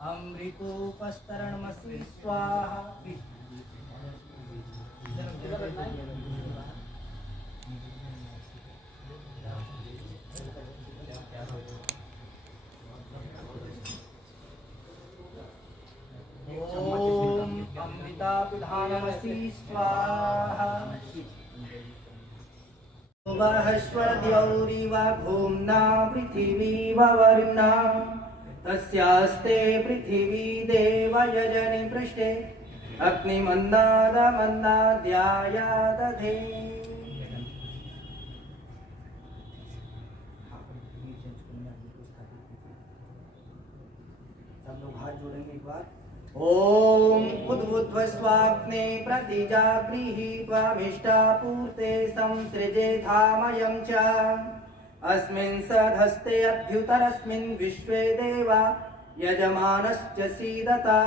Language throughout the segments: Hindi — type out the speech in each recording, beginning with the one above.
अमृतोपस्तरणमसि स्वाहा। ओम अमृतापिधानमसि स्वाहा। वहस्वद्यौरिव भूम्ना पृथिवी ववर्णा तस्यास्ते पृथिवी देवयजनि पृष्ठे अग्निमन्नादमन्नाद्याया दधे। सब लोग हाथ जोड़ेंगे एक बार। ओम उद्भुत्वस्वाग्ने प्रतिजागृहीत्वाभीष्टापूर्ते संसृजेथामयं च अस्मिन् सधस्ते अभ्युतरस्मिन् विश्वे देवा यजमानश्च सीदता।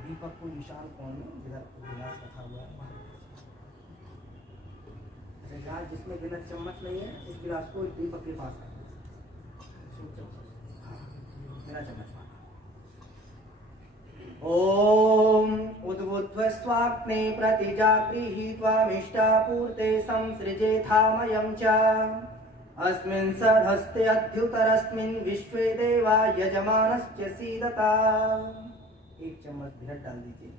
दीपक को ईशान कोण में जिधर गिलास रखा हुआ है वहाँ जिसमें गिलास चम्मच नहीं है उस गिलास को दीपक के पास रखें। बिना चम्मच पाना। ओम उद्भुत्वस्वाग्ने प्रतिजागृहीत्वाभीष्टापूर्ते संसृजेथामयं च अस्मिन् सधस्ते अध्युतरस्मिन् विश्वे देवा यजमानश्च सीदता। एक चम्मच भिरट डाल दीजिए।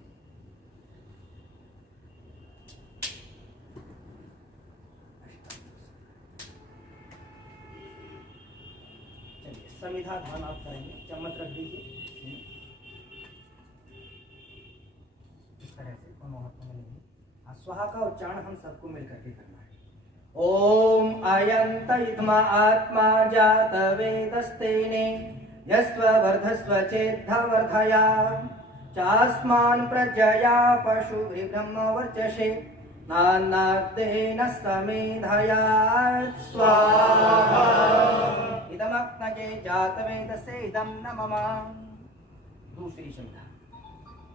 चलिए समिधा ध्यान आप करेंगे। चम्मच रख दीजिए इस तरह से महत्व में नहीं। स्वाहा का उच्चारण हम सबको मिलकर के करना है। ओम अयंत इत्मा आत्मा जात वेदस्तेने यस्व वर्धस्व चेद्धवर्धया चास्मान् प्रजया पशुभिर्ब्रह्म वर्चसे नान्नाद्येन समेधया स्वाहा। इदमग्नये जातवेदसे इदं न मम। दूसरी संख्या।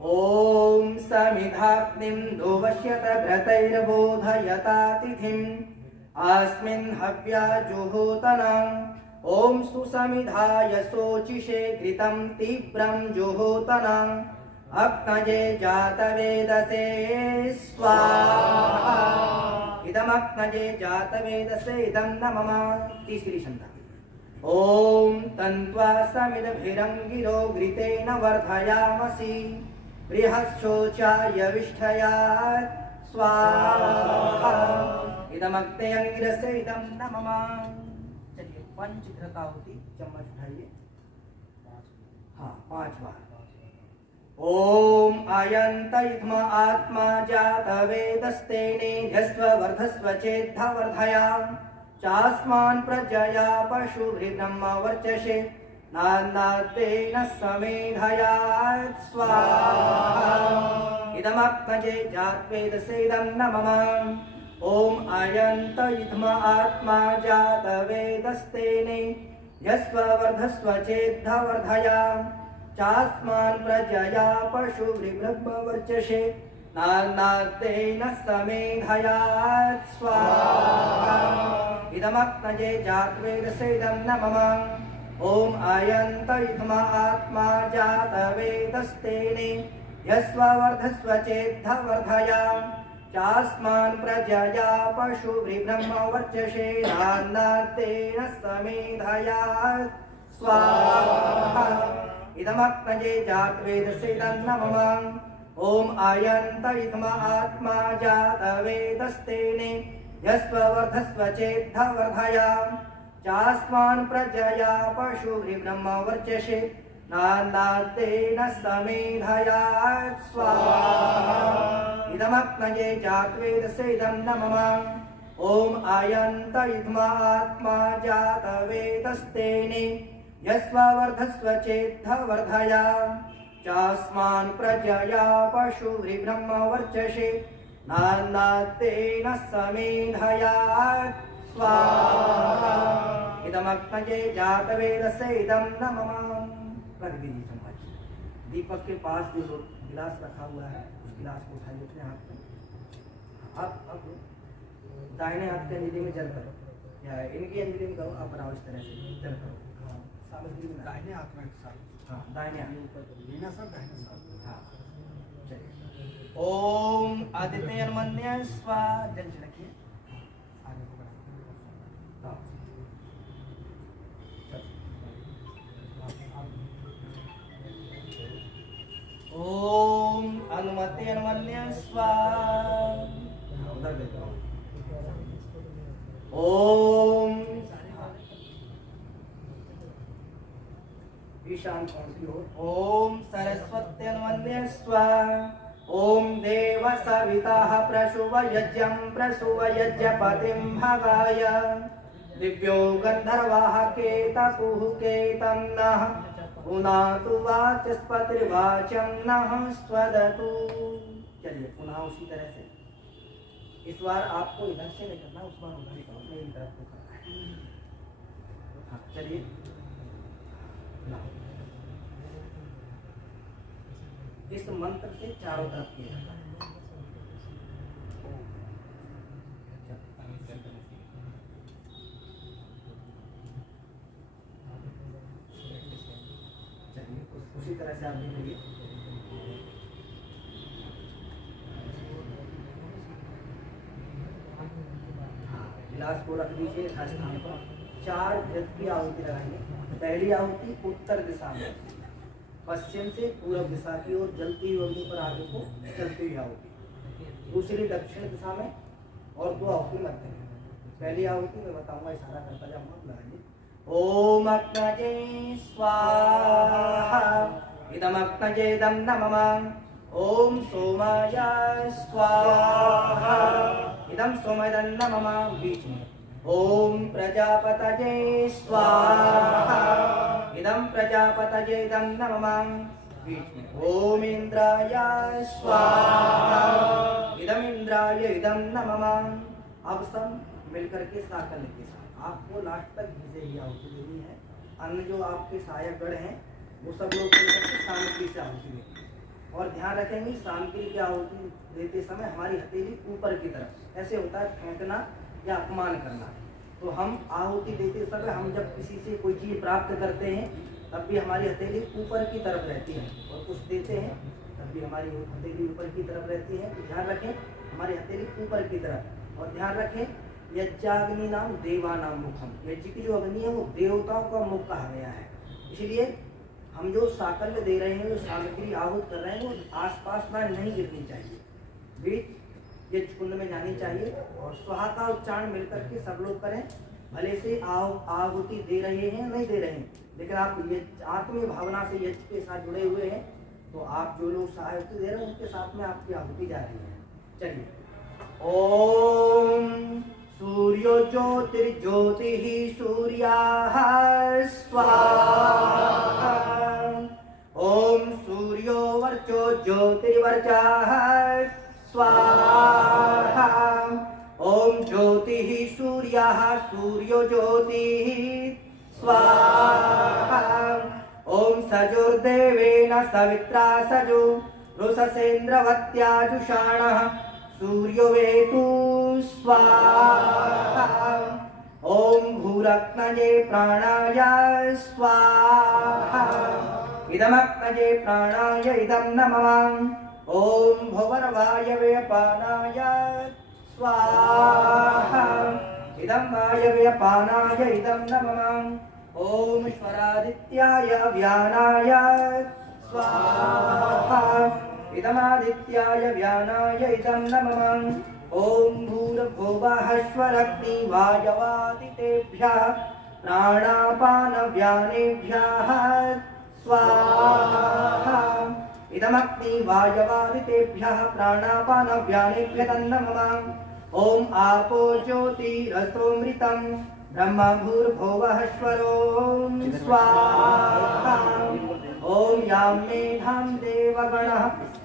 ओम समिधाग्निं दोवश्यत घृतैर्बोधयता तिथिम् अस्मिन् हव्या जुहोतनम् ओम सुसमिधाय शोचिषे घृतं तीव्रं जुहोतनम् अग्नये जातवेदसे स्वाहा। इदमग्नये जातवेदसे इदं न मम। तीसरी संख्या। ओम तन्त्वा समिदभिरंगिरो घृतेन वर्धयामसि बृहच्छोचाय विष्ठयात् स्वाहा। इदमग्ने अंगिरसे इदं न मम। चलिए पंचघृताहुति चम्मच उठाइए। हाँ 5 बार। ओम अयंत इत्मा आत्मा जात वेदस्तेने ध्यस्व वर्धस्व चेद्धवर्धया चास्मान् प्रजया पशुभिर्ब्रह्म वर्चसे नान्नाद्येन समेधया स्वाहा। इदमग्नये जातवेदसे इदं न मम। ओम अयंत इत्मा आत्मा जात वेदस्तेने यस्व वर्धस्व चेद्धवर्धया चास्मान् प्रजया पशुभिर्ब्रह्म वर्चसे नान्नाद्येन समेधया स्वाहा। इदमग्नये जातवेदसे इदं न मम। ओम अयंत इत्मा आत्मा जात वेदस्तेने यस्व वर्धस्व चेद्धवर्धया चास्मान् प्रजया पशुभिर्ब्रह्म वर्चसे नान्नाद्येन समेधया स्वाहा। इदमग्नये जातवेदसे इदं न मम। ओम अयंत इत्मा आत्मा जात वेदस्तेने यस्व वर्धस्व चेद्धवर्धया चास्मान् प्रजया पशुभिर्ब्रह्म वर्चसे नान्नाद्येन समेधया स्वाहा। इदमग्नये जातवेदसे इदं न मम। ओम अयंत इत्मा आत्मा जात वेदस्तेने यस्व वर्धस्व चेद्धवर्धया चास्मान् प्रजया पशुभिर्ब्रह्म वर्चसे नान्नाद्येन समेधया स्वाहा। इदमग्नये जातवेदसे इदं न मम। रख दीजिए चम्मच। दीपक के पास जो गिलास रखा हुआ है उस गिलास को उठाइए अपने हाथ में। अब दाहिने हाथ की अंजलि में जल करो या इनकी अंजलि में करो। आप बनाओ इस तरह से जल करो। में गिरना, दाहिने हाथ में साथ। हाँ दाहिने हाथ, लीना सर दाहिने साथ। हाँ चलिए। ओम आदित्यर्मण्य स्वा, जल छिड़किए। आगे को बढ़ा। हाँ ओम अनुमति अनुमन्य स्वा, उधर देता हूँ। ओम ईशान कौन सी ओर? ओम सरस्वती अनुमन्य स्वा, ओम देव सविता प्रसुवयज्ञं प्रसुवयज्ञपतिं भगाय, दिव्यो गंधर्वाः केतकुः केतं नः, पुनातु वाचस्पतिर्वाचं नः स्वदतु। चलिए पुनः उसी तरह से, इस बार आपको इधर से नहीं करना, उस बार उधर ही करना, मेरी तरफ को करना है। हाँ चलिए इस मंत्र से चारों तरफ किया जाता है। चलिए उसी तरह से आप देखिए। गिलास को रख दीजिए स्थान पर, 4 घृत की आहुति लगाएंगे। पहली आहुति उत्तर दिशा में, पश्चिम से पूर्व दिशा की ओर जलती हुई अग्नि पर आगे को चलती हुई आहुति। दूसरी दक्षिण दिशा में, और 2 आहुति मध्य में। पहली आहुति मैं बताऊंगा, इशारा करता जाऊंगा, लगाइए। ओम अग्नजे स्वाहा, इदम अग्नजेदम नमः। ओम सोमाय स्वाहा, इदम सोमयदं नमः। बीच में ओम प्रजापतये स्वाहा, इदं प्रजापतयेदं नमः। बीच में ओम इंद्राय स्वाहा, इदं इंद्राय इदं नमः। अब सब मिलकर के साकल्य के साथ आपको लास्ट तक घिसे ही आहुति देनी है। अन्य जो आपके सहायक गण हैं वो सब लोग मिलकर के सामग्री से आहुति देंगे। और ध्यान रखेंगे सामग्री की आहुति देते समय हमारी हथेली ऊपर की तरफ, ऐसे होता है फेंकना या अपमान करना। तो हम आहुति देते समय हम जब किसी से कोई चीज़ प्राप्त करते हैं तब भी हमारी हथेली ऊपर की तरफ रहती है, और कुछ देते हैं तब भी हमारी हथेली ऊपर की तरफ रहती है। तो ध्यान रखें हमारी हथेली ऊपर की तरफ। और ध्यान रखें यज्ञाग्नि नाम देवानाम मुखम, यज्ञ की जो अग्नि है वो देवताओं का मुख कहा गया है। इसलिए हम जो साकल्य दे रहे हैं, जो सामग्री आहूत कर रहे हैं, वो आसपास में नहीं गिरनी चाहिए, बीच ये कुंड में जानी चाहिए। और स्वाहा का उच्चारण मिलकर के सब लोग करें। भले से आहुति दे रहे हैं नहीं दे रहे हैं, लेकिन आप ये आत्मीय भावना से यज्ञ के साथ जुड़े हुए हैं, तो आप जो लोग आहुति दे रहे हैं उनके साथ में आपकी आहुति जा रही है। चलिए ओम सूर्यो ज्योतिर्ज्योतिः सूर्याः स्वाहा, ओम सूर्यो वर्चो ज्योतिर्वर्चः स्वाहा, ओम ज्योतिः सूर्यः सूर्यो ज्योतिः स्वाहा, ओम सजुर्देवेन सवित्रा सजु रुषसेन्द्रवत्याजुषाणः सूर्यो वेतु स्वाहा, ओम भूरत्नये प्राणाय स्वाहा, इदमग्नये प्राणाय इदं नमः। ओम भुवर्वायवे अपानाय स्वाहा, इदं वायवे अपानाय इदं नमः। ओम ईश्वरादित्याय व्यानाय स्वाहा, इदमादित्याय व्यानाय इदं नमः। ओम भूर्भुवः स्वरग्नि वायवादितेभ्यः प्राणापानव्यानेभ्यः स्वाहा, इदमग्नि वायवादितेभ्यः प्राणापानव्यानेभ्यः नमः। ओम आपो ज्योतिरसोमृतं ब्रह्म भूर्भुवः स्वरो स्वाहा। ओम यां मेधां देवगणः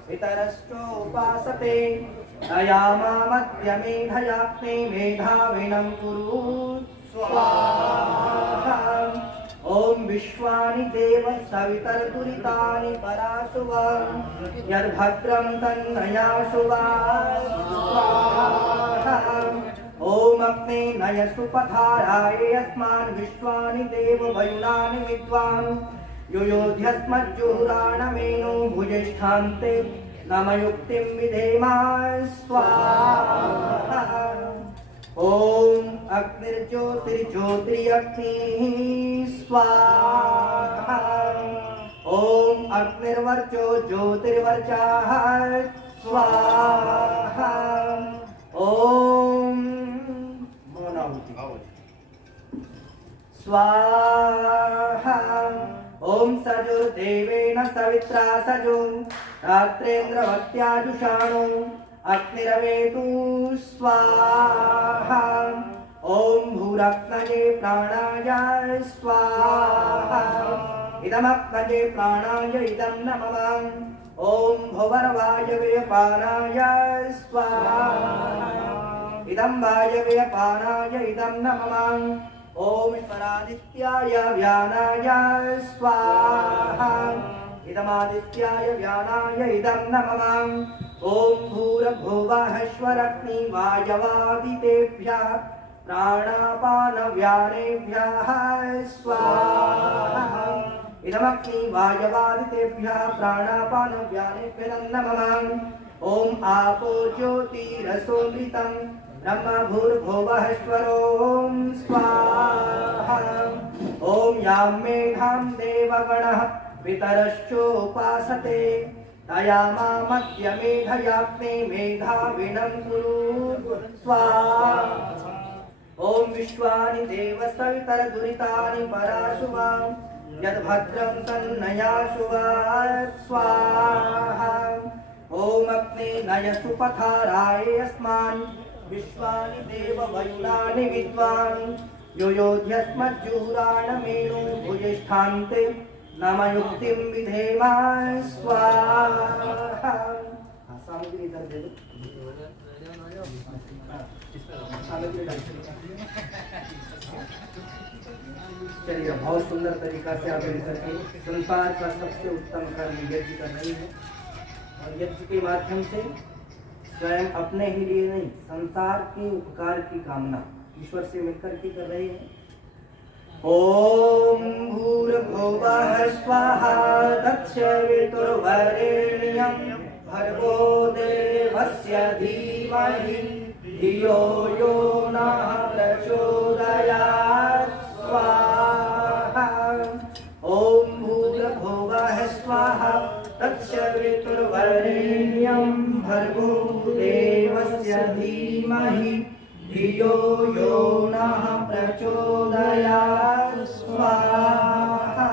पितरश्चोपासते, अयामा मध्यमेधयाग्ने मेधाविनं कुरु स्वाहा। ओम विश्वानि देव सवितर्दुरितानि पराशुवं, यद्भद्रं तन्नयाशुवा स्वाहा। ओम अग्ने नय सुपथाराय अस्मान् विश्वानि देव वयुनानि विद्वान् युयोध्यस्मज्जुहुराणमेनो भुजिष्ठान्ते नमयुक्तिं विधेमा स्वाहा। ओम अग्निर्ज्योतिर्ज्योतिरग्निः स्वाहा। ओम अग्निर्वर्चो ज्योतिर्वर्चः स्वाहा। ओम मोनाहुति स्वाहा। ओम सजुर्देवेन सवित्रा सजो रात्रेन्द्रवत्याजुषाणो अग्निरवेतु स्वाहा। ओम भूरग्नये प्राणाय स्वाहा। इदमग्नये प्राणाय इदं नमः। ओम भुवर्वायवे पानाय स्वाहा। इदं वायवे पानाय इदं नमः। ओम ईश्वरादित्याय व्यानाय स्वाहा। इदमादित्याय व्यानाय इदं नमः। ओम भूर्भुवः वायवादितेभ्यः प्राणापानव्यानेभ्यः स्वाहा। इदमग्नि वायवादितेभ्यः प्राणापानव्यानेभ्यः नमः। ओम आपो ज्योतिरसोमृतं ब्रह्म भूर्भुवः स्वरों स्वाहा। ओम यां मेधां देवगणः पितरश्चोपासते तयामामद्य मेधयाग्ने मेधाविनं कुरु स्वाहा। ओम विश्वानि देव सवितरदुरितानि पराशुवा यद्भद्रं तन्नयाशुवा स्वाहा। ओम अग्ने नय सुपथाराय अस्मान् विश्वानि देव वयुनानि विद्वान् युयोध्यस्मज्जुहुराणमेनो भुजिष्ठान्ते नमयुक्तिं विधेमा स्वाहा। सामग्री इधर दे दो। चलिए, बहुत सुंदर तरीका से आप मिल करके संसार का सबसे उत्तम कर्म यज्ञ कर रही है और यज्ञ के माध्यम से स्वयं अपने ही लिए नहीं संसार के उपकार की कामना ईश्वर से मिलकर के कर रहे हैं। ओम भूर्भुवः स्वाहा तत्सवितुर्वरेण्यं भर्गो देवस्य धीमहि धियो यो नः प्रचोदयात् स्वाहा। ओम भूर्भुवः स्वाहा तत्सवितुर्वरेण्यं भर्गो देवस्य धीमहि धियो यो नः प्रचोदयात् स्वाहा।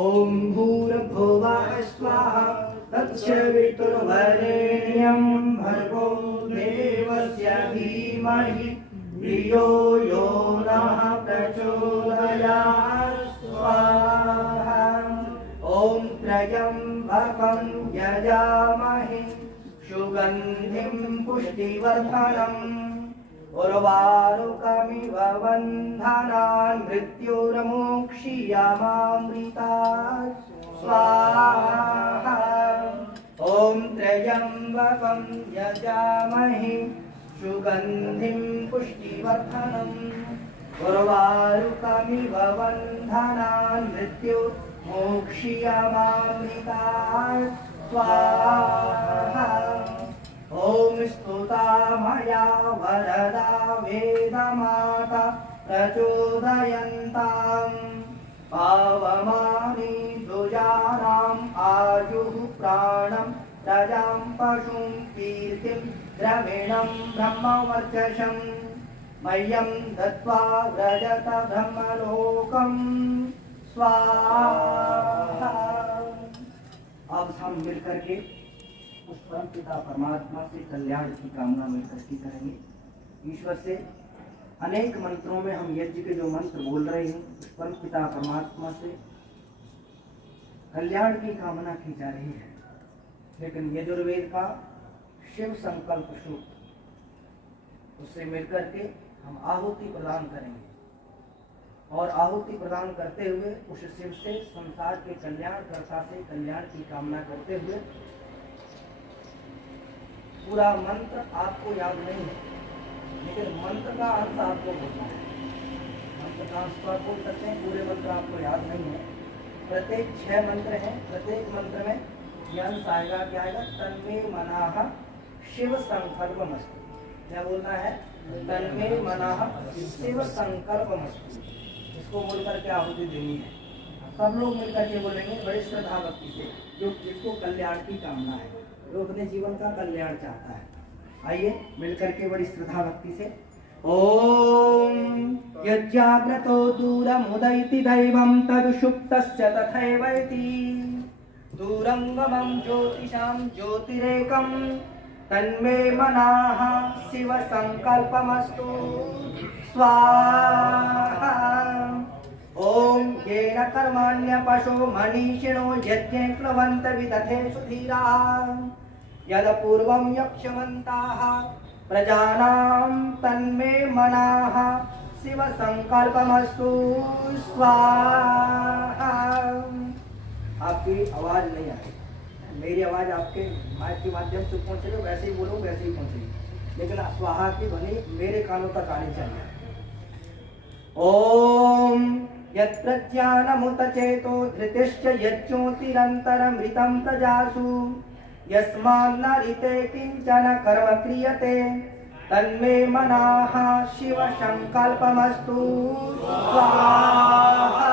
ओम भूर्भुवः स्वाहा तत्सवितुर्वरेण्यं भर्गो देवस्य धीमहि धियो यो नः प्रचोदयात् स्वाहा। ओम त्र्यंबकं यजामहे सुगंधिं पुष्टिवर्धनम् उर्वारुकमिव बन्धनान् मृत्युर्मोक्षयमामृतात् स्वाहा। ओम त्र्यंबकं यजामहे सुगंधिं पुष्टिवर्धनम् उर्वारुकमिव बन्धनान् मृत्युर्मोक्षयमामृतात् स्वाहा। ओम स्तुता मया वरदा वेदमाता प्रचोदयन्ताम् पावमानि दुजानाम् आयुः प्राणं प्रजां पशुं कीर्तिं द्रविणं ब्रह्मवर्चसं मह्यं दत्त्वा व्रजत ब्रह्मलोकं स्वाहा। अब हम मिलकर के उस परम पिता परमात्मा से कल्याण की कामना मिलकर के करेंगे। ईश्वर से अनेक मंत्रों में हम यज्ञ के जो मंत्र बोल रहे हैं उस परम पिता परमात्मा से कल्याण की कामना की जा रही है। लेकिन यजुर्वेद का शिव संकल्प सूत्र उससे मिलकर के हम आहुति प्रदान करेंगे और आहुति प्रदान करते हुए उस शिव से संसार के कल्याणकर्ता से कल्याण की कामना करते हुए पूरा मंत्र आपको याद नहीं है लेकिन मंत्र का अंश आपको बोलना है। मंत्र का अंश तो आप बोल सकते हैं, पूरे मंत्र आपको याद नहीं है। प्रत्येक 6 मंत्र हैं, प्रत्येक मंत्र में यह अंश आएगा, क्या आएगा? तन्मे मनाः शिव संकल्पमस्तु। क्या बोलना है? तन्मे मनाः शिव संकल्पमस्तु। इसको बोल करके आहुति देनी है। सब लोग मिलकर के बोलेंगे बड़ी श्रद्धा भक्ति से, जो जिसको कल्याण की कामना है, जो अपने जीवन का कल्याण चाहता है। आइए मिलकर के बड़ी श्रद्धा भक्ति से ओम यज्जाग्रतो दूरमुदयति दैवं तदुषुप्तस्य तथैवैति दूरंगमं ज्योतिषां ज्योतिरेकं तन्मे मनाः शिव संकल्पमस्तु स्वाहा। ओम येन कर्माण्य पशो मनीषिणो यज्ञे प्लवन्त विदधेषु धीराः यद पूर्वं यक्षमन्ताः प्रजानां तन्मे मनाः शिव संकल्पमस्तु स्वाहा। आपकी आवाज नहीं आई, मेरी आवाज आपके माइक के माध्यम से पहुंचेगी, वैसे ही बोलूं वैसे ही पहुंचेगी, लेकिन स्वाहा की ध्वनि मेरे कानों तक आनी चाहिए। ओम यत्प्रज्ञानमुत चेतो धृतिश्च यज्ञोतिरन्तरमृतं प्रजासु यस्मान्न ऋते किंचन कर्म क्रियते तन्मे मनाः शिव संकल्पमस्तु स्वाहा।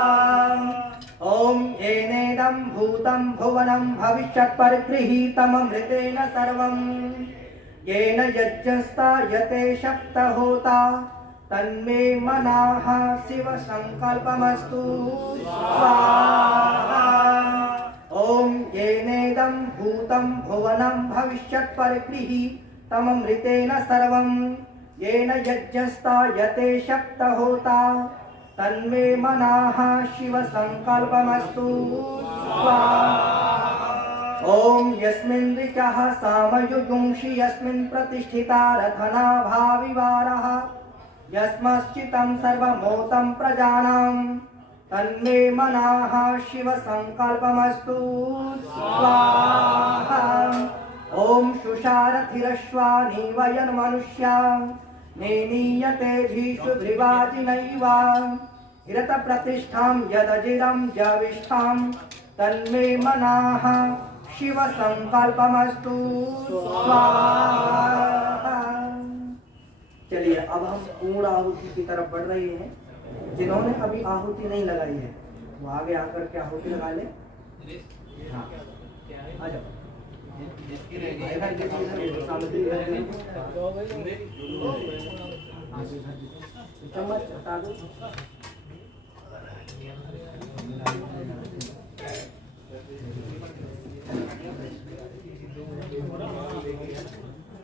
ओम येनेदं भूतं भुवनं भविष्यत् परिगृहीतममृतेन सर्वं येन यज्ञस्तायते शक्त होता तन्मे मनाः शिव संकल्पमस्तु स्वाहा। ओम येनेदं भूतं भुवनं भविष्यत् परिगृहीतममृतेन सर्वं येन यज्ञस्तायते शक्त होता तन्मे मनाः शिव संकल्पमस्तु स्वाहा। ओम यस्मिन् ऋचः सामयुजुंषि यस्मिन् प्रतिष्ठिता रथना भाविवारः यस्मश्चितं सर्वमोतं प्रजानां तन्मे मनाः शिव संकल्पमस्तु स्वाहा। ओम शुशारथिरश्वानीव यन्मनुष्या नेनीयते भीषुभृवाजिनैव हिरतप्रतिष्ठां यदजिरं जविष्ठां तन्मे मनाः शिव संकल्पमस्तु स्वाहा। चलिए अब हम पूर्ण आहुति की तरफ बढ़ रहे हैं। जिन्होंने अभी आहुति नहीं लगाई है वो आगे आकर के आहुति लगा ले। हाँ आ जाओ। चम्मच हटा दो।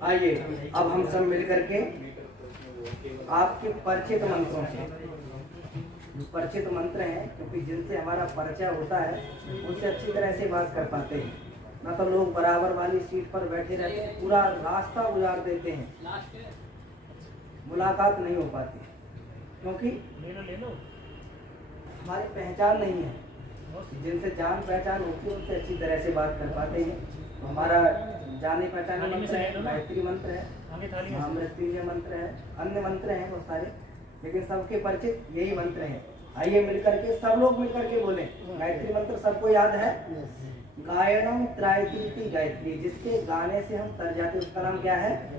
आइए अब हम सब मिलकर के आपके परिचित मंत्रों से, जो परिचित मंत्र हैं, क्योंकि जिनसे हमारा परिचय होता है उनसे अच्छी तरह से बात कर पाते हैं। न तो लोग बराबर वाली सीट पर बैठे रहते हैं, पूरा रास्ता गुजार देते हैं, मुलाकात नहीं हो पाती क्योंकि हमारी पहचान नहीं है। जिनसे जान पहचान होती है उनसे अच्छी तरह से बात कर पाते हैं। तो हमारा जाने पहचाने मंत्र है, गायत्री मंत्र है, मृत्युंजय मंत्र है, अन्य मंत्र हैं बहुत सारे, लेकिन सबके परिचित यही मंत्र हैं। आइए मिलकर के सब लोग मिलकर के बोलें। गायत्री मंत्र सबको याद है? गायनम त्रायती गायत्री, जिसके गाने से हम तर जाते उसका नाम क्या है?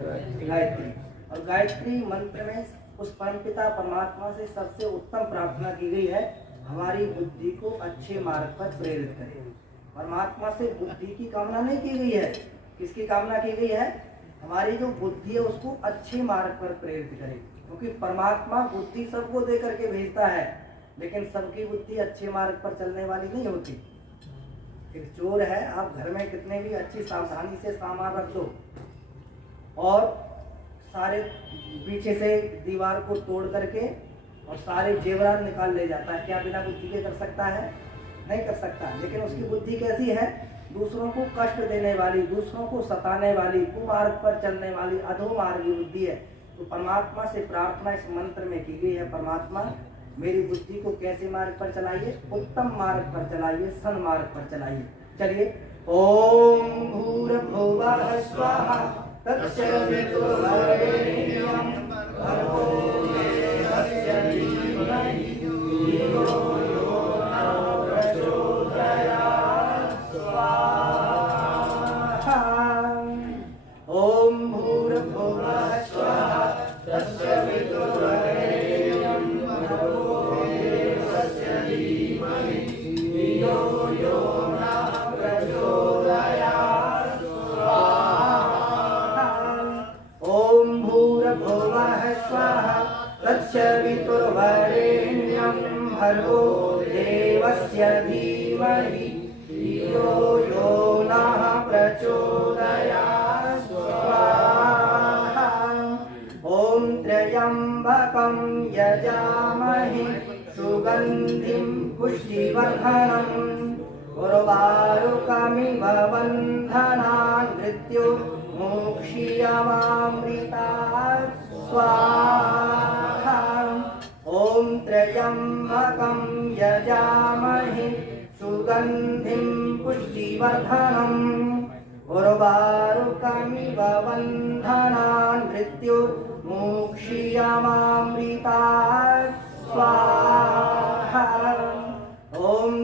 गायत्री। और गायत्री मंत्र में उस परमपिता परमात्मा से सबसे उत्तम प्रार्थना की गई है, हमारी बुद्धि को अच्छे मार्ग पर प्रेरित करे। परमात्मा से बुद्धि की कामना नहीं की गई है, किसकी कामना की गई है? हमारी जो बुद्धि है उसको अच्छे मार्ग पर प्रेरित करे, क्योंकि परमात्मा बुद्धि सबको दे करके भेजता है, लेकिन सबकी बुद्धि अच्छे मार्ग पर चलने वाली नहीं होती। एक चोर है, आप घर में कितने भी अच्छी सावधानी से सामान रख दो और सारे पीछे से दीवार को तोड़ करके और सारे जेवरात निकाल ले जाता है, क्या बिना बुद्धि के कर सकता है? नहीं कर सकता। लेकिन उसकी बुद्धि कैसी है? दूसरों को कष्ट देने वाली, दूसरों को सताने वाली, कुमार्ग पर चलने वाली अधोमार्गी बुद्धि है। तो परमात्मा से प्रार्थना इस मंत्र में की गई है, परमात्मा मेरी बुद्धि को कैसे मार्ग पर चलाइए? उत्तम मार्ग पर चलाइए, सन्मार्ग पर चलाइए। चलिए ओम भूर्भुवः स्वाहा तत्सवितुर्वरेण्यं भर्गो देवस्य धीमहि धियो यो नः प्रचोदयात् स्वाहा। ॐ भूर्भुवः स्वः तत्सवितुर्वरेण्यं भर्गो देवस्य धीमहि धियो यो नः प्रचोदयात् स्वाहा। ॐ भूर्भुवः स्वः तत्सवितुर्वरेण्यं भर्गो देवस्य धीमहि धियो यो नः प्रचोदयात् स्वाहा। ॐ त्र्यम्बकं यजामहे सुगन्धिं पुष्टिवर्धनम् उर्वारुकमिव बन्धनान् मृत्युर्मोक्षीयमामृतात् स्वाहा। ॐ त्र्यम्बकं यजामहे सुगन्धिं पुष्टिवर्धनम् उर्वारुकमिव बन्धनान् मृत्युर्मोक्षीयमामृतात् स्वाहा। ॐ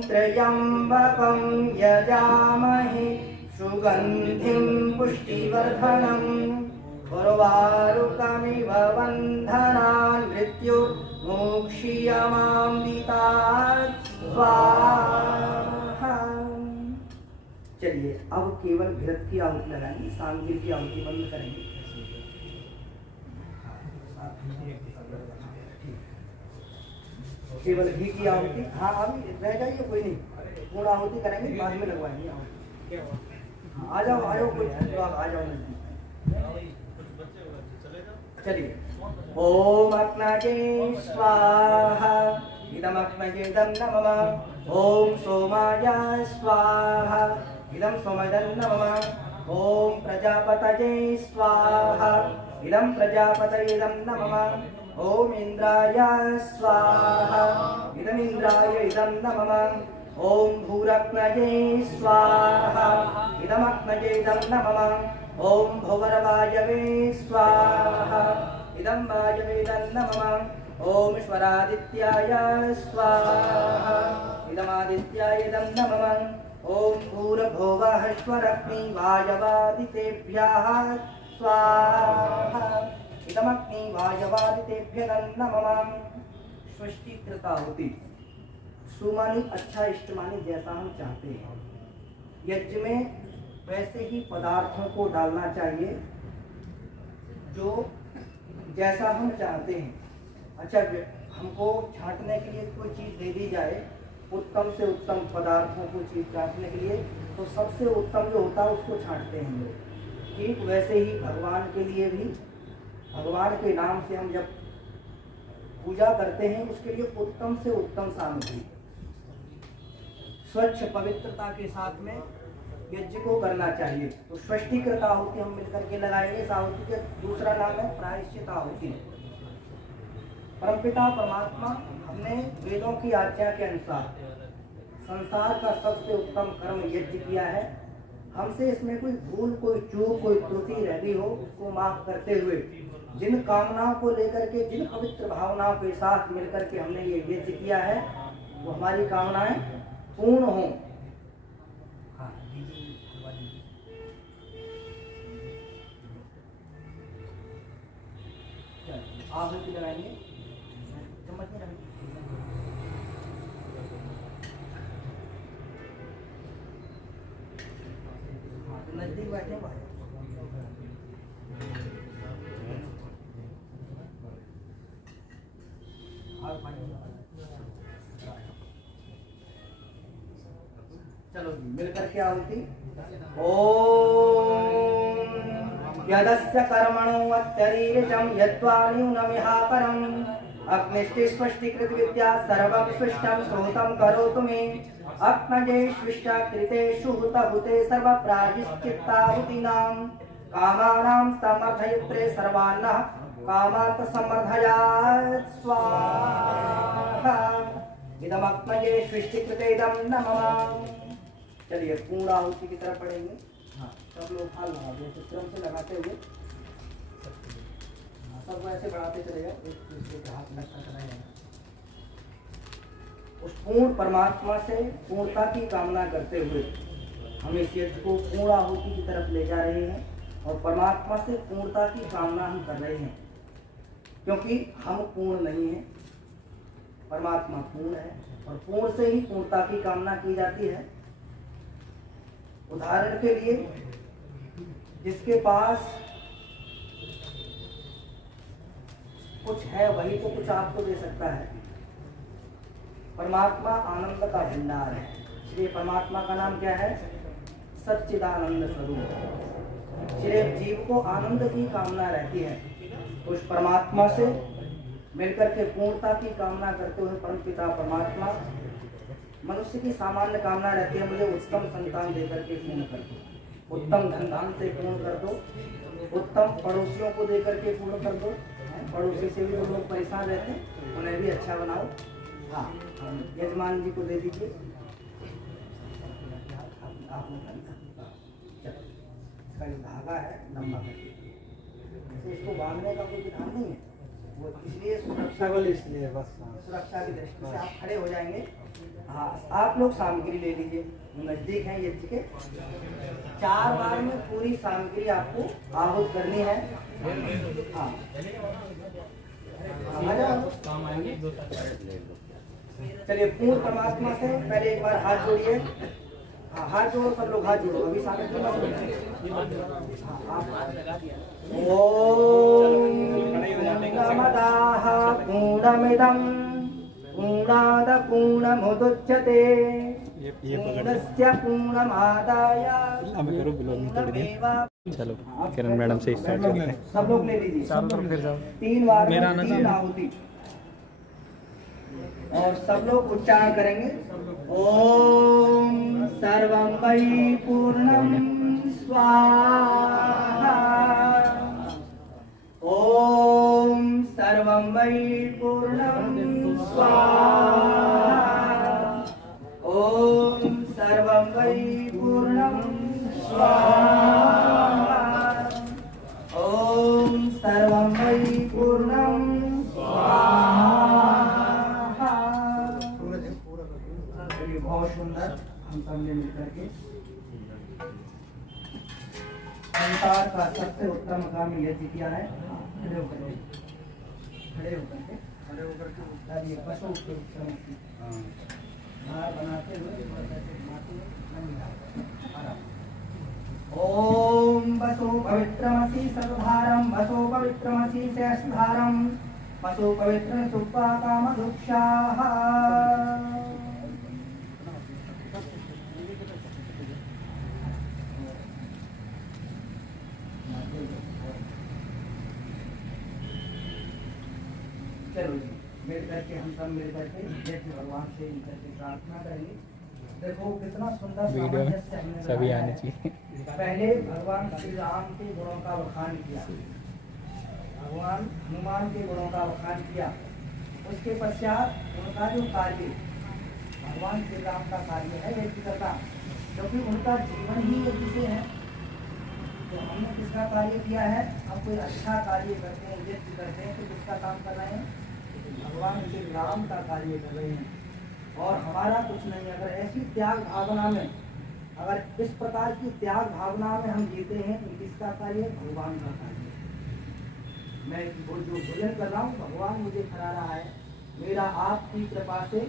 त्र्यम्बकं यजामहे सुगन्धिं पुष्टिवर्धनम् उर्वारुकमिव बन्धनान् मृत्युर्मोक्षीयमामृतात् स्वाहा। चलिए अब केवल घृत की आहुति लगाएंगे, सांगिर की आहुति बंद करेंगे। केवल घी की आहुति, हाँ अभी रह जाइए, कोई नहीं, पूर्ण आहुति करेंगे, बाद में लगवाएंगे आहुति। हाँ, आ जाओ कोई लोग आ जाओ नजदीक। चलिए ओम अग्नये स्वाहा इदमग्नयेदं नमः। ओम सोमाय स्वाहा इदं सोमयं नमः। ओम प्रजापतये स्वाहा इदं प्रजापतयेदं नमः। ओम इंद्राय स्वाहा इदमिन्द्रायेदं नमः। ओम भूरग्नये स्वाहा इदमग्नयेदं नमः। ओम भुवरवायवे स्वाहा इदं वायवेदं नमः। ओम ईश्वरादित्याय स्वाहा इदमादित्यायेदं नमः। ओम भूर्भुवः स्वरग्नि वायवादितेभ्यः स्वाहा इदमग्नि वायवादितेभ्यः नमः। सृष्टिकृता होती सुमानी अच्छा इष्टमानी जैसा हम चाहते हैं। यज्ञ में वैसे ही पदार्थों को डालना चाहिए जो जैसा हम चाहते हैं। अच्छा, हमको छांटने के लिए कोई चीज़ दे दी जाए, उत्तम से उत्तम पदार्थों को चीज़ छांटने के लिए, तो सबसे उत्तम जो होता है उसको छांटते हैं हम लोग। ठीक वैसे ही भगवान के लिए भी, भगवान के नाम से हम जब पूजा करते हैं उसके लिए उत्तम से उत्तम सामग्री स्वच्छ पवित्रता के साथ में यज्ञ को करना चाहिए। तो सृष्टिकृत आहुति हम मिलकर के लगाएंगे। इस आहुति के दूसरा नाम है प्रायश्चित आहुति। परमपिता परमात्मा हमने वेदों की आज्ञा के अनुसार संसार का सबसे उत्तम कर्म यज्ञ किया है। हमसे इसमें कोई भूल, कोई चूक, कोई त्रुटि रह गई हो उसको माफ करते हुए जिन कामनाओं को लेकर के, जिन पवित्र भावनाओं के साथ मिलकर के हमने ये यज्ञ किया है, वो हमारी कामनाएं पूर्ण हों। आहुति लगाएंगे, चम्मच में रखेंगे। नजदीक बैठे भाई। चलो मिलकर के आहुति। ओम यदस्य कर्मणो अत्यरीरिचं यद्वा न्यूनमिहापरम् अग्निष्टि स्पष्टीकृत विद्या सर्वं सृष्टं श्रोतं करोतु मे। अग्नये सृष्टा कृतेषु हुतभूते सर्वप्रायश्चित्ताहुतीनां कामानां समर्थयित्रे सर्वान्नः कामात् समर्थयात् स्वाहा। इदमग्नये सृष्टिकृते इदं नमः। चलिए पूर्णाहुति की तरफ पढ़ेंगे। हाँ, सब लोग हाल लगा दो, क्रम से लगाते हुए सबको ऐसे बढ़ाते चले जाओ, एक दूसरे के हाथ लगता चला जाएगा। उस पूर्ण परमात्मा से पूर्णता की कामना करते हुए हम इस यज्ञ को पूर्ण आहुति की तरफ ले जा रहे हैं और परमात्मा से पूर्णता की कामना हम कर रहे हैं, क्योंकि हम पूर्ण नहीं हैं, परमात्मा पूर्ण है और पूर्ण से ही पूर्णता की कामना की जाती है। उदाहरण के लिए जिसके पास कुछ है वही तो कुछ आपको दे सकता है। परमात्मा आनंद का भंडार है, इसलिए परमात्मा का नाम क्या है? सच्चिदानंद स्वरूप। सिर्फ जीव को आनंद की कामना रहती है, उस परमात्मा से मिलकर के पूर्णता की कामना करते हुए परमपिता परमात्मा, मनुष्य की सामान्य कामना रहती है मुझे उत्तम संतान देकर के पूर्ण कर दो, उत्तम धन धान से पूर्ण कर दो, उत्तम पड़ोसियों को देकर के पूर्ण कर दो। पड़ोसी से भी लोग परेशान रहते हैं, उन्हें भी अच्छा बनाओ। हाँ, यजमान जी को दे दीजिए। इसका जो धागा है लंबा कर दीजिए, इसको बांधने का कोई विधान नहीं है, वो इसलिए सुरक्षा की दृष्टि से आप खड़े हो जाएंगे। हाँ, आप लोग सामग्री ले लीजिए, नजदीक है यज्ञ के। 4 बार में पूरी सामग्री आपको आहूत करनी है। हाँ, चलिए पूर्ण परमात्मा से पहले एक बार हाथ जोड़िए। हाँ, हाथ जोड़ो, सब लोग हाथ जोड़ो। अभी सामग्री ओम नमः पूर्णमिदं पूर्णाद पूर्णमुदच्यते पूर्णस्य पूर्णमादाय चलो किरण मैडम से स्टार्ट करते हैं। सब लोग ले लीजिए, सब लोग फिर जाओ। 3 बार में 3 आहुति और सब लोग उच्चारण करेंगे। ओम सर्वं वै पूर्णं स्वाहा, ओम सर्वं वै पूर्णं स्वाहा, ओम सर्वं वै पूर्णं स्वाहा, ओम सर्वं वै पूर्णं स्वाहा। बहुत सुंदर, हम सबने मिलकर के संसार का सबसे उत्तम काम यज्ञ किया है। खड़े होकर के पशु के बनाते हुए ओम वसो पवित्रमसि सर्वधारं वसो पवित्रमसि शेषधारं वसो पवित्र सुप्पा कामधुक्षाः। चलो जी, मिल करके हम सब मिल करके यज्ञ भगवान से मिलकर के प्रार्थना करेंगे। देखो कितना सुंदर सामंजस्य हमने सभी बनाया आने है। चाहिए। पहले भगवान श्री राम के गुणों का बखान किया, भगवान हनुमान के गुणों का बखान किया, उसके पश्चात उनका जो कार्य, भगवान श्री राम का कार्य है यज्ञ करना, क्योंकि उनका जीवन ही यज्ञ से है। तो हमने किसका कार्य किया है? हम कोई अच्छा कार्य करते हैं, यज्ञ करते हैं, तो किसका काम कर रहे हैं? भगवान श्री राम का कार्य कर रहे हैं। और हमारा कुछ नहीं। अगर ऐसी त्याग भावना में, अगर इस प्रकार की त्याग भावना में हम जीते हैं तो किसका कार्य? भगवान का कार्य। मैं जो भोजन कर रहा हूँ भगवान मुझे खिला रहा है, मेरा आपकी कृपा से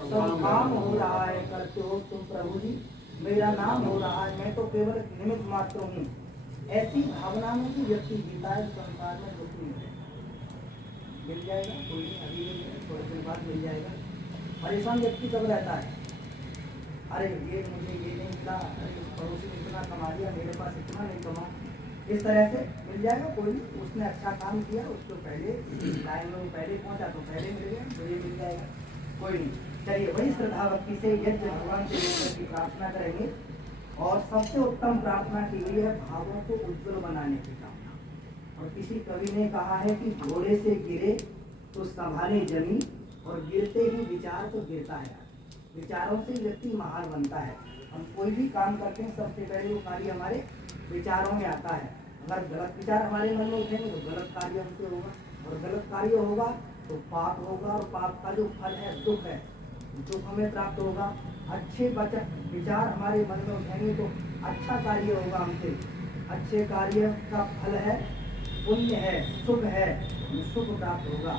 सब काम हो रहा है, करते हो तुम प्रभु जी, मेरा नाम हो रहा है, मैं तो केवल निमित्त मात्र हूँ। ऐसी भावना में भी व्यक्ति जीता है, संसार में दुख नहीं है। मिल जाएगा, कोई नहीं, अभी नहीं है, थोड़ी देर बाद मिल जाएगा। परेशान व्यक्ति कब रहता है? अरे ये मुझे ये नहीं मिला, अरे पड़ोसी ने इतना कमा लिया, मेरे पास इतना नहीं कमा। इस तरह से मिल जाएगा। कोई उसने अच्छा काम किया, उसको पहले लाइन में पहले पहुंचा तो पहले मिल गया, तो ये मिल जाएगा। कोई नहीं, चलिए वही श्रद्धा भक्ति से यज्ञ भगवान से लेकर की प्रार्थना करेंगे। और सबसे उत्तम प्रार्थना की गई है भावों को उज्जवल बनाने की कामना। और किसी कवि ने कहा है कि घोड़े से गिरे तो संभाले जमी, और गिरते ही विचार तो गिरता है। विचारों से व्यक्ति महान बनता है। हम कोई भी काम करते हैं सबसे पहले वो कार्य हमारे विचारों में आता है। अगर गलत विचार हमारे मन में उठेंगे तो गलत कार्य हमसे होगा, और गलत कार्य होगा तो पाप होगा, और पाप का जो फल है दुख है, दुख हमें प्राप्त होगा। अच्छे विचार हमारे मन में उठेंगे तो अच्छा कार्य होगा हमसे, अच्छे कार्य का फल है, पुण्य है, शुभ है, हमें शुभ प्राप्त होगा।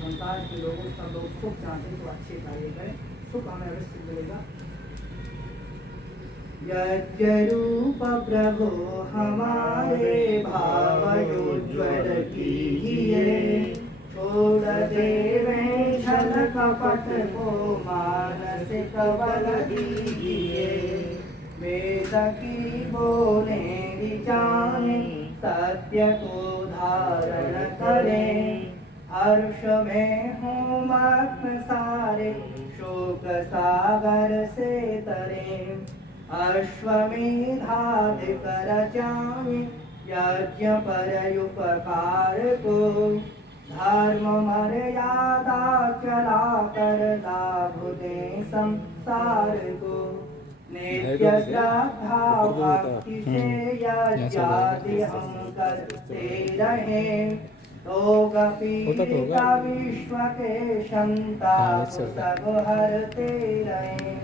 संसार के लोगों सब लोग सुख चाहते हैं तो अच्छे कार्य करें, सुख हमें अवश्य मिलेगा। यज्ञरूप प्रभु हमारे भावयोज्वल कीजिए, छोड़ देवें छल कपट को मानसिक बल दीजिए। वेद की बोले विचारे सत्य को धारण करें, हर्ष में हो मग्न सारे शोक सागर से तरें। अश्वमेधाधिक रचाए यज्ञ पर उपकार को, धर्म मर्यादा चला कर लाभ दें संसार को। नित्य श्रद्धा भक्ति से यज्ञादि हम करते रहें, रोग पीड़िता विश्व के संताप सब हरते रहें।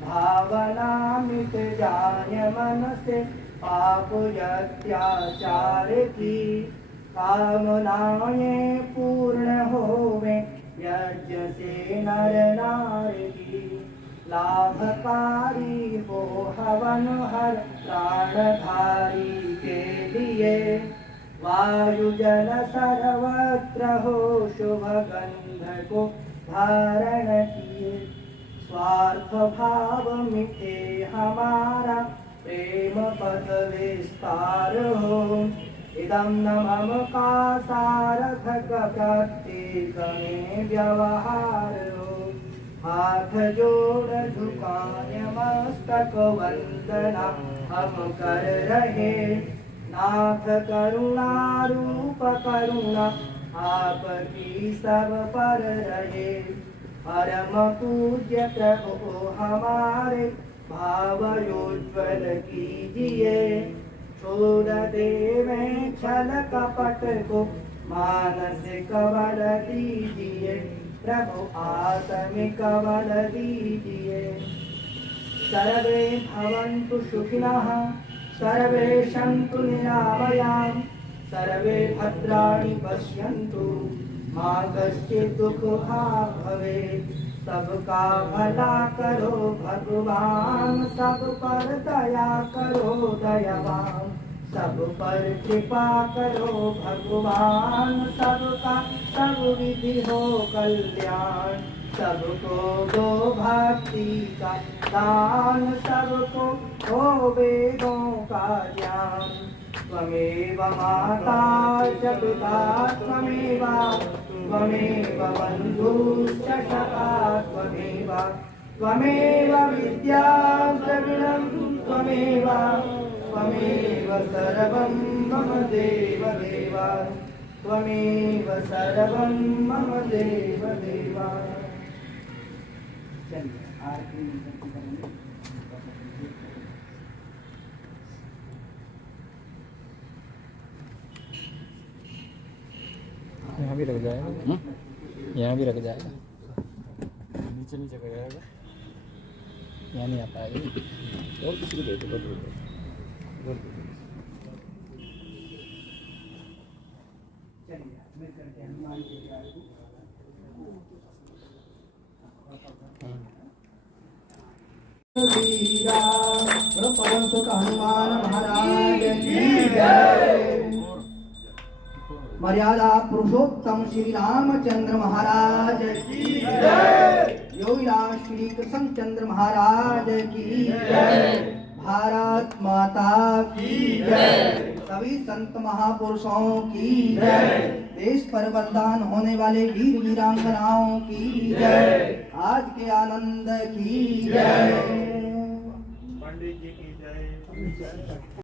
भावना मिट जाए मन से पाप अत्याचार की, कामनाएं पूर्ण होवे यज्ञ से नर नारी की। लाभकारी हो हवन हर प्राणधारी के लिए, वायु जल सर्वत्र हो शुभ गंध को धारण किए। स्वार्थ भाव मिटे हमारा प्रेम पद विस्तार हो, इदम न मम का सार्थक प्रत्येक में व्यवहार हो। हाथ जोड़ झुकाए मस्तक वंदना हम कर रहे, नाथ करुणा रूप करुणा आपकी सब पर रहे। परम पूज्य प्रभु हमारे भावयोज्वल कीजिए, छोड़ देवें छल कपट को मानसिक बल दीजिए। प्रभु आत्मिक बल दीजिए। सर्वे भवन्तु सुखिनः, सर्वे सन्तु निरामयाः, सर्वे भद्राणि पश्यन्तु, मा कश्चित् दुःखभाग् भवेत्। सबका भला करो भगवान, सब पर दया करो दयावान। सब पर कृपा करो भगवान, सबका सब विधि हो कल्याण। सबको दो भक्ति का दान, सबको हो वेदों का ज्ञान। त्वमेव माता च पिता त्वमेव, त्वमेव बन्धुश्च सखा त्वमेव, त्वमेव विद्या द्रविणं त्वमेव, त्वमेव सर्वं मम देव देव, त्वमेव सर्वं मम देव देव। चलिए आरती करेंगे। यहाँ भी रख जाएगा, यहाँ भी रख जाएगा, नीचे नीचे कर जाएगा, यहाँ नहीं आ पाएगा। और किसी को दे दो। चलिए मैं करते हैं हनुमान जी की आरती। वीरा परम सुख हनुमान महाराज की जय। मर्यादा पुरुषोत्तम श्री रामचंद्र महाराज की जय। योगीराज श्री कृष्णचंद्र महाराज की जय। भारत माता की जय। सभी संत महापुरुषों की जय। देश पर बलिदान होने वाले वीर वीरांगनाओं की जय। आज के आनंद की जय। पंडित जी की जय।